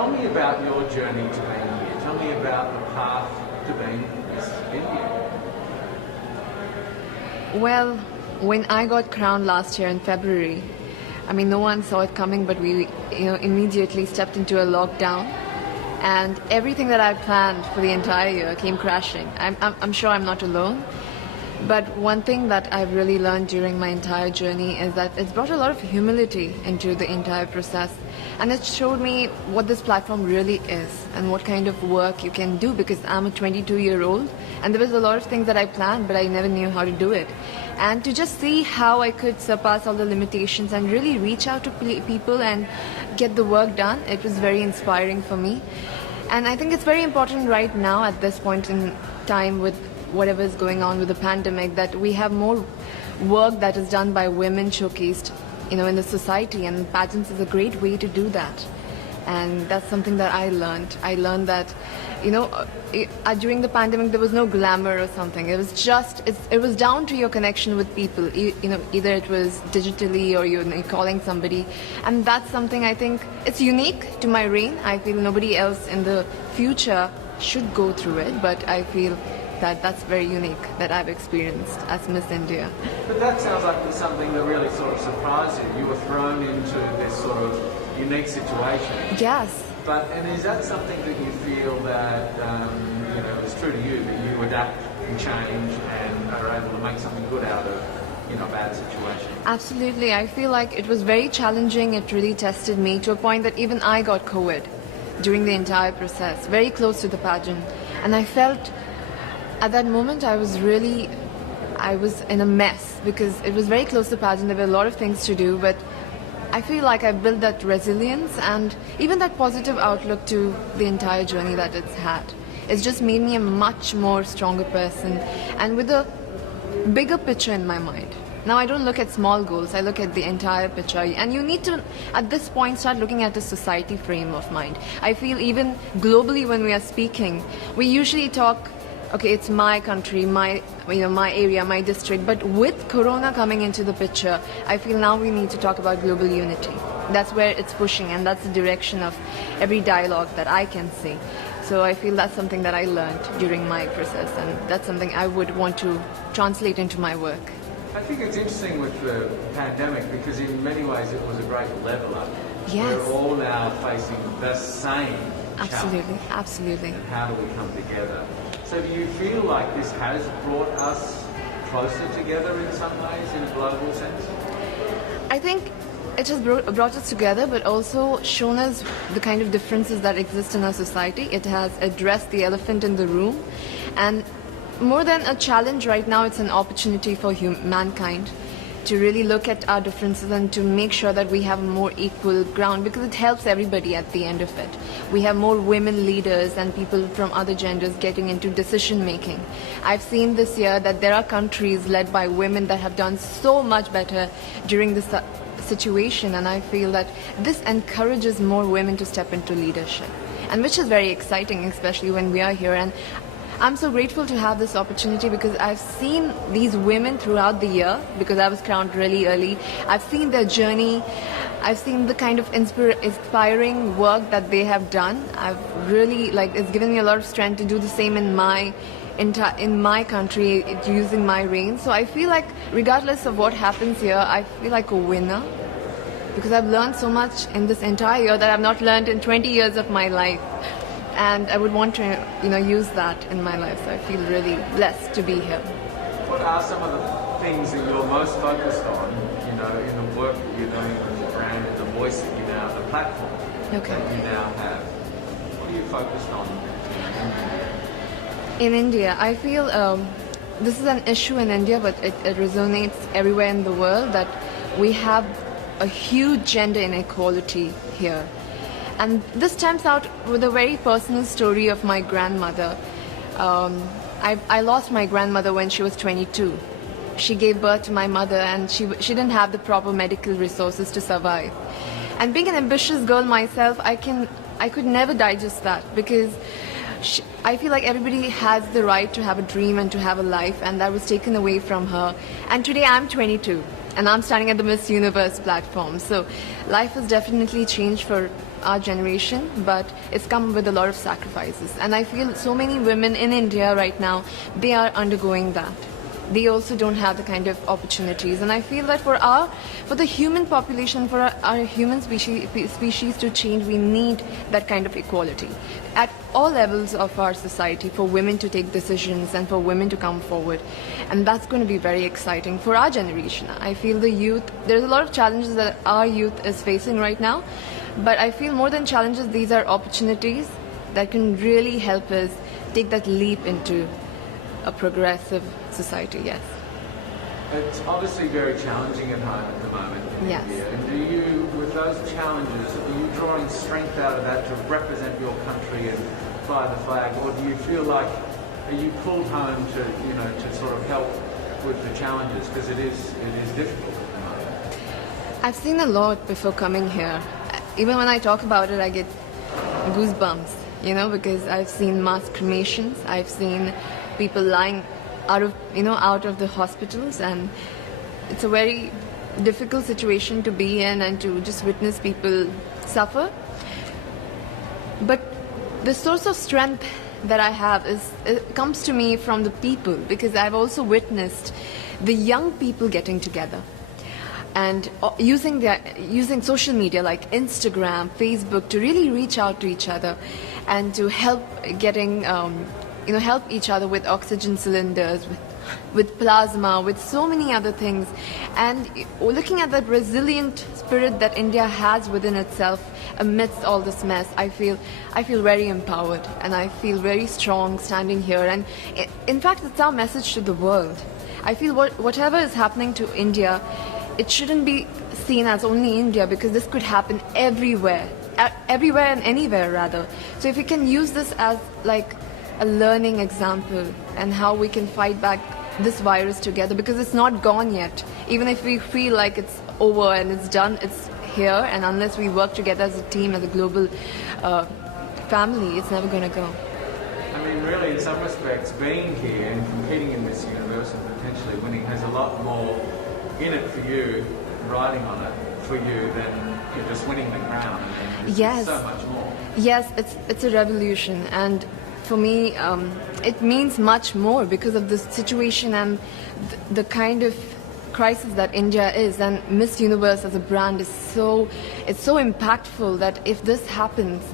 tell me about your journey to being here. Tell me about the path to being Miss India. Well, when I got crowned last year in February, I mean, no one saw it coming, but we, immediately stepped into a lockdown, and everything that I planned for the entire year came crashing. I'm sure I'm not alone. But one thing that I've really learned during my entire journey is that it's brought a lot of humility into the entire process. And it showed me what this platform really is and what kind of work you can do, because I'm a 22-year-old and there was a lot of things that I planned, but I never knew how to do it. And to just see how I could surpass all the limitations and really reach out to people and get the work done, it was very inspiring for me. And I think it's very important right now at this point in time with whatever is going on with the pandemic, that we have more work that is done by women showcased, in the society, and pageants is a great way to do that. And that's something that I learned. I learned that, during the pandemic there was no glamour or something. It was just, it was down to your connection with people. Either it was digitally or you're calling somebody, and that's something I think it's unique to my reign. I feel nobody else in the future should go through it, but I feel that's very unique that I've experienced as Miss India. But that sounds like there's something that really sort of surprised you. You were thrown into this sort of unique situation. Yes. And is that something that you feel that is true to you, that you adapt and change and are able to make something good out of a bad situation? Absolutely. I feel like it was very challenging. It really tested me to a point that even I got COVID during the entire process, very close to the pageant. And I felt at that moment I was in a mess, because it was very close to pageant. There were a lot of things to do, but I feel like I built that resilience and even that positive outlook to the entire journey that it's had. It's just made me a much more stronger person and with a bigger picture in my mind. Now I don't look at small goals, I look at the entire picture. And you need to, at this point, start looking at the society frame of mind. I feel even globally when we are speaking, we usually talk, okay, it's my country, my area, my district. But with Corona coming into the picture, I feel now we need to talk about global unity. That's where it's pushing, and that's the direction of every dialogue that I can see. So I feel that's something that I learned during my process, and that's something I would want to translate into my work. I think it's interesting with the pandemic, because in many ways it was a great leveler. Yes. We're all now facing the same Absolutely, challenge. absolutely. And how do we come together? So do you feel like this has brought us closer together in some ways, in a global sense? I think it has brought us together, but also shown us the kind of differences that exist in our society. It has addressed the elephant in the room, and more than a challenge right now, it's an opportunity for mankind to really look at our differences and to make sure that we have a more equal ground, because it helps everybody at the end of it. We have more women leaders and people from other genders getting into decision making. I've seen this year that there are countries led by women that have done so much better during this situation, and I feel that this encourages more women to step into leadership, and which is very exciting, especially when we are here. And I'm so grateful to have this opportunity, because I've seen these women throughout the year, because I was crowned really early. I've seen their journey. I've seen the kind of inspiring work that they have done. I've really, it's given me a lot of strength to do the same in my country, using my reign. So I feel like regardless of what happens here, I feel like a winner, because I've learned so much in this entire year that I've not learned in 20 years of my life. And I would want to, use that in my life. So I feel really blessed to be here. What are some of the things that you're most focused on, in the work that you're doing with the brand and the voice that you now, the platform that you now have? What are you focused on in India? I feel this is an issue in India, but it resonates everywhere in the world, that we have a huge gender inequality here. And this stems out with a very personal story of my grandmother. I lost my grandmother when she was 22. She gave birth to my mother, and she didn't have the proper medical resources to survive. And being an ambitious girl myself, I could never digest that, because I feel like everybody has the right to have a dream and to have a life, and that was taken away from her. And today I'm 22. And I'm standing at the Miss Universe platform. So life has definitely changed for our generation, but it's come with a lot of sacrifices. And I feel so many women in India right now, they are undergoing that. They also don't have the kind of opportunities. And I feel that for the human population, for our human species to change, we need that kind of equality at all levels of our society, for women to take decisions and for women to come forward. And that's going to be very exciting for our generation. I feel the youth, there's a lot of challenges that our youth is facing right now, but I feel more than challenges, these are opportunities that can really help us take that leap into a progressive society. Yes. It's obviously very challenging at home at the moment in Yes. India. And do you, with those challenges, are you drawing strength out of that to represent your country and fly the flag, or do you feel like, are you pulled home to, you know, to sort of help with the challenges, because it is difficult at the moment? I've seen a lot before coming here. Even when I talk about it, I get goosebumps, you know, because I've seen mass cremations, I've seen people lying out of the hospitals, and it's a very difficult situation to be in and to just witness people suffer. But the source of strength that I have it comes to me from the people, because I've also witnessed the young people getting together and using social media like Instagram, Facebook to really reach out to each other and to help help each other with oxygen cylinders, with plasma, with so many other things. And looking at that resilient spirit that India has within itself amidst all this mess, I feel very empowered, and I feel very strong standing here. And in fact, it's our message to the world. I feel whatever is happening to India, it shouldn't be seen as only India, because this could happen everywhere and anywhere rather. So if we can use this as like a learning example and how we can fight back this virus together, because it's not gone yet. Even if we feel like it's over and it's done, it's here, and unless we work together as a team, as a global family, it's never going to go. I mean, really, in some respects, being here and competing in Miss Universe and potentially winning has a lot more in it for you, riding on it for you, than just winning the crown. I mean, Yes. so much more. Yes, it's a revolution, and for me, it means much more because of the situation and the kind of crisis that India is. And Miss Universe as a brand is so impactful that if this happens,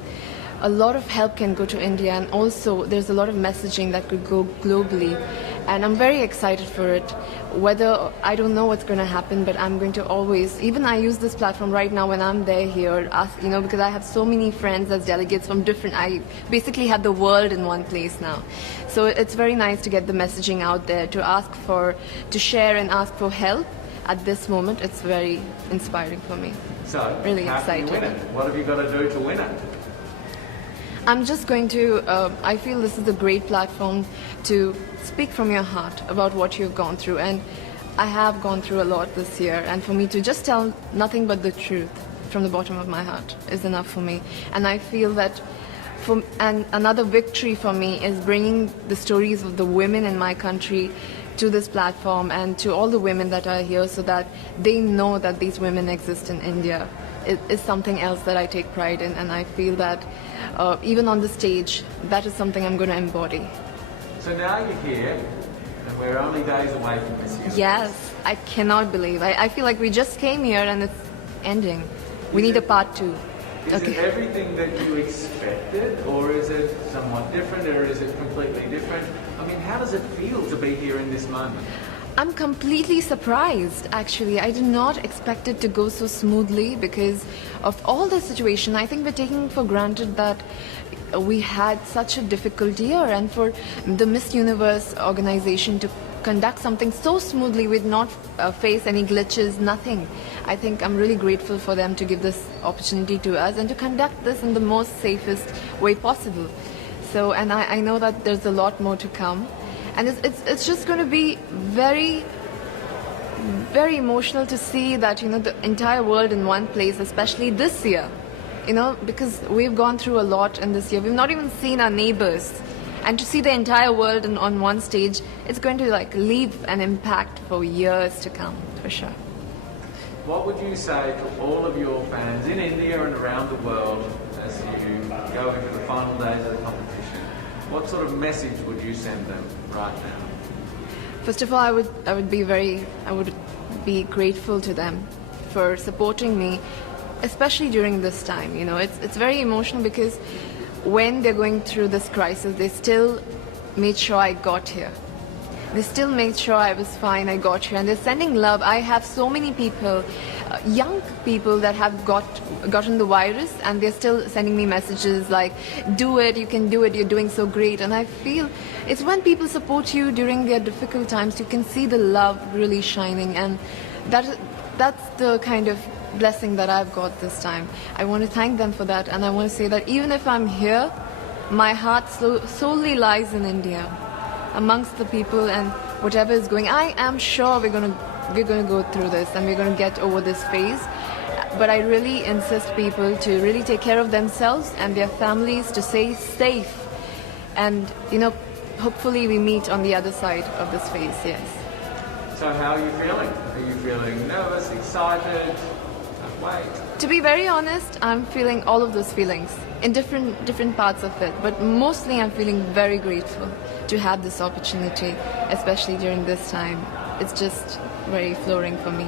a lot of help can go to India, and also there's a lot of messaging that could go globally. And I'm very excited for it. Whether, I don't know what's going to happen, but I'm going to always, even I use this platform right now when I'm there here, because I have so many friends as delegates from I basically have the world in one place now. So it's very nice to get the messaging out there, to share and ask for help. At this moment, it's very inspiring for me. So, really how excited. can you win it? What have you got to do to win it? I'm just going to, I feel this is a great platform to speak from your heart about what you've gone through. And I have gone through a lot this year. And for me to just tell nothing but the truth from the bottom of my heart is enough for me. And I feel that another victory for me is bringing the stories of the women in my country to this platform and to all the women that are here, so that they know that these women exist in India. It is something else that I take pride in, and I feel that even on the stage, that is something I'm going to embody. So now you're here, and we're only days away from this year. Yes, I cannot believe. I feel like we just came here and it's ending. We need a part 2. Is it everything that you expected, or is it somewhat different, or is it completely different? I mean, how does it feel to be here in this moment? I'm completely surprised, actually. I did not expect it to go so smoothly because of all the situation. I think we're taking for granted that we had such a difficult year, and for the Miss Universe organization to conduct something so smoothly with not face any glitches, nothing. I think I'm really grateful for them to give this opportunity to us and to conduct this in the most safest way possible. So, and I know that there's a lot more to come. And it's just going to be very, very emotional to see that, the entire world in one place, especially this year, because we've gone through a lot in this year. We've not even seen our neighbors. And to see the entire world on one stage, it's going to leave an impact for years to come, for sure. What would you say to all of your fans in India and around the world final days of the competition, what sort of message would you send them right now? First of all, I would be grateful to them for supporting me, especially during this time. You know, it's very emotional because when they're going through this crisis, they still made sure I got here. They still made sure I was fine, I got here, and they're sending love. I have so many people, young people that have gotten the virus, and they're still sending me messages like, do it, you can do it, you're doing so great. And I feel it's when people support you during their difficult times, you can see the love really shining, and that's the kind of blessing that I've got this time. I want to thank them for that, and I want to say that even if I'm here, my heart solely lies in India, amongst the people, and whatever is going, I am sure we're going to go through this and we're going to get over this phase. But I really insist people to really take care of themselves and their families, to stay safe, and you know, hopefully we meet on the other side of this phase. Yes. So how are you feeling? Are you feeling nervous, excited? Wait. To be very honest, I'm feeling all of those feelings in different parts of it, but mostly I'm feeling very grateful to have this opportunity, especially during this time. It's just very flooring for me.